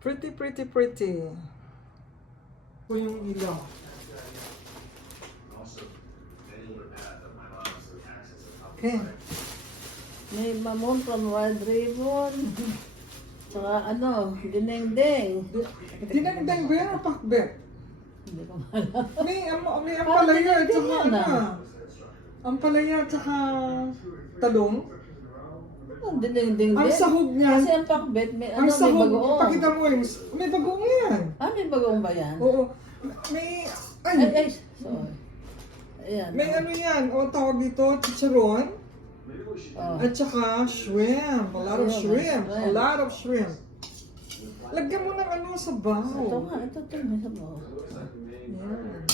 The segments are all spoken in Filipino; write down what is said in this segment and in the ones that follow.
Pretty, pretty, pretty. Ito yung ilaw. Okay. May mamon from Wild Ribbon. Saka ano, dinengdeng. Dinagdag ba yan o pakbet? Hindi ko alam. May ampalaya at saka Parang ano. Ampalaya at saka talong. Ang dinengdeng Ang din. sahog niya. Kasi ang pakbet, may Ang ano, may sahog, bagoong. pakita mo yung, may bagoong yan. Ah, may bagoong ba yan? Oo. May, Ay, sorry. Ayan. may ano yan, o tawag dito, chicharon. Oh. At saka shrimp. A lot of shrimp. A lot of shrimp. Lagyan mo ng ano sa Ito baho. nga, ito. May sabaw. Yan.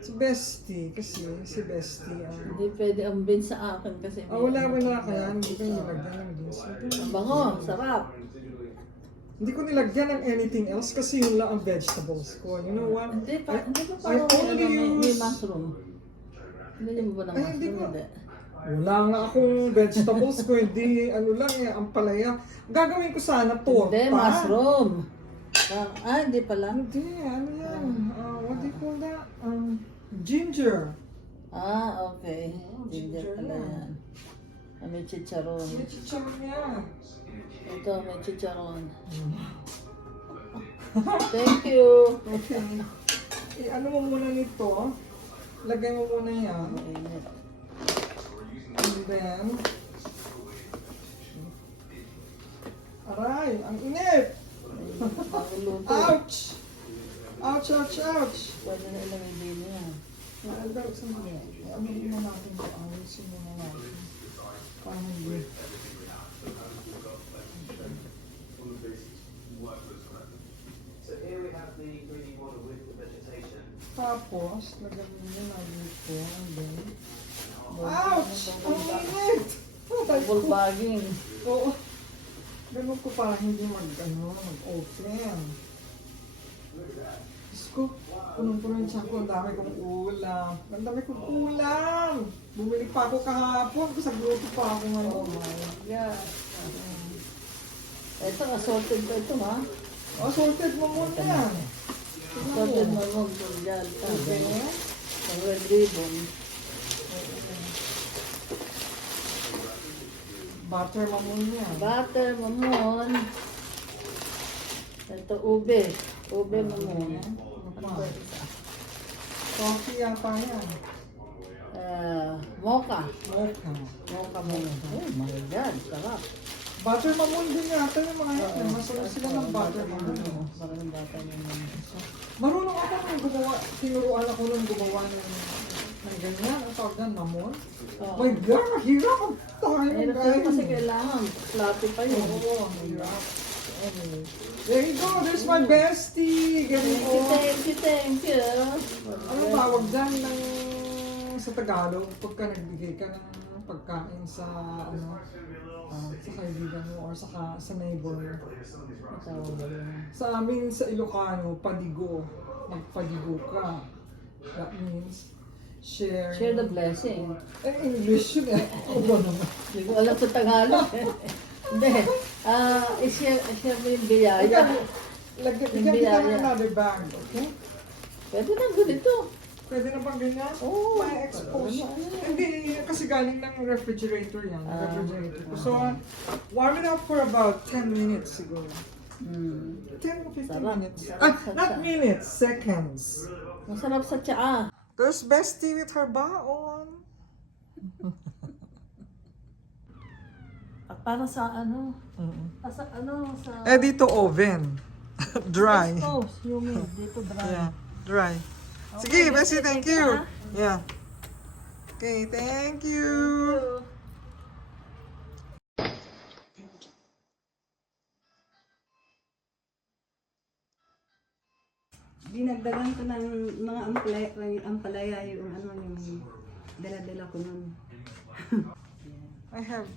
Si Bestie, kasi si Bestie. Hindi pwede ang bin sa akin kasi may Wala ano. kaya. Hindi ko nilagyan ng beans. Ang bango, sarap. Hindi ko nilagyan ng anything else kasi yun lang ang vegetables ko. You know what? Hindi pa I parang may, only may use... mushroom. Bili mo ba ng Ay, hindi mushroom? ko- Hindi. Wala nga akong vegetables ko, hindi ano lang eh, ang palaya. Gagawin ko sana torta. Hindi, mushroom. Hindi pala. Hindi, ano yan? What do you call that? Ginger. Okay. Ginger pala yan. May chicharon. May chicharon yan. Ito, may chicharon. Thank you. Okay. Ano mo muna nito? Lagay mo muna yan. Mainit. And then... Aray, ang init! Mauluto. Ouch! Ouch, ouch, ouch! Pwede na ilagay din yan. Naalala, sandali. Ano muna natin ito? Ayusin muna natin. Parang hindi. Tapos, lagyan mo na dito. And then... Ouch! Ang init! Double bagging. Oo. Ganun ko para hindi mag-open. Diyos ko, punong-puno yung tiyan ko. Ang dami kong ulam. Ang dami kong ulam! Bumili pa ako kahapon. Sa grupo pa ako ngayon. Oh my God. Ito, assorted pa ito ha. Sorted mo muna yan. Assorted mo mo dyan. Okay. Ang red ribbon. Butter mo muna yan. Butter, mamon. Ito, ube. Ube, mamon. Ano ba isa? Coffee yata yan. Mocha. Mocha. Mocha mamon. Oh my God, sarap. Butter mamon din yata yung mga yan. Masarap sila ng butter mamon. Maraming butter mamon. Marunong ako nung gumawa. Tinuruan ako nung gumawa ng ganyan. Ang tawag na mamon. My God, hirap ang tayo Eh, kasi kailangan. Fluffy pa yun. Oo, hirap. Anyway. There you go, there's my bestie! Ganun ko. Thank you. Ano tawag dyan ng sa Tagalog pagka nagbigay ka ng pagkain sa sa kaibigan mo or sa neighbor? Sa amin sa Ilocano, padigo. Magpadigo ka. That means share. Share the blessing. English yun eh. Oo naman. Hindi ko alam sa Tagalog. Hindi. I-share mo yung biyaya. Lagyan Yung kita biyaya. ng another bag, okay? Pwede na ganito. Pwede na bang ganyan? Oo. May expose. Hindi, kasi galing ng refrigerator yan. Refrigerator. So, warm it up for about 10 minutes siguro. 10 to 15 Sarap. minutes. Sarap. Not minutes, seconds. Masarap sa tsaa. There's Bestie with her baon. Para sa ano? Sa ano? Sa... Dito oven. Dry. Toast, humid. Dito dry. Yeah, dry. Sige, Bestie, thank you. Yeah. Okay, thank you. Dinagdagan ko ng mga ampalaya yung ano yung dala-dala ko nun. I have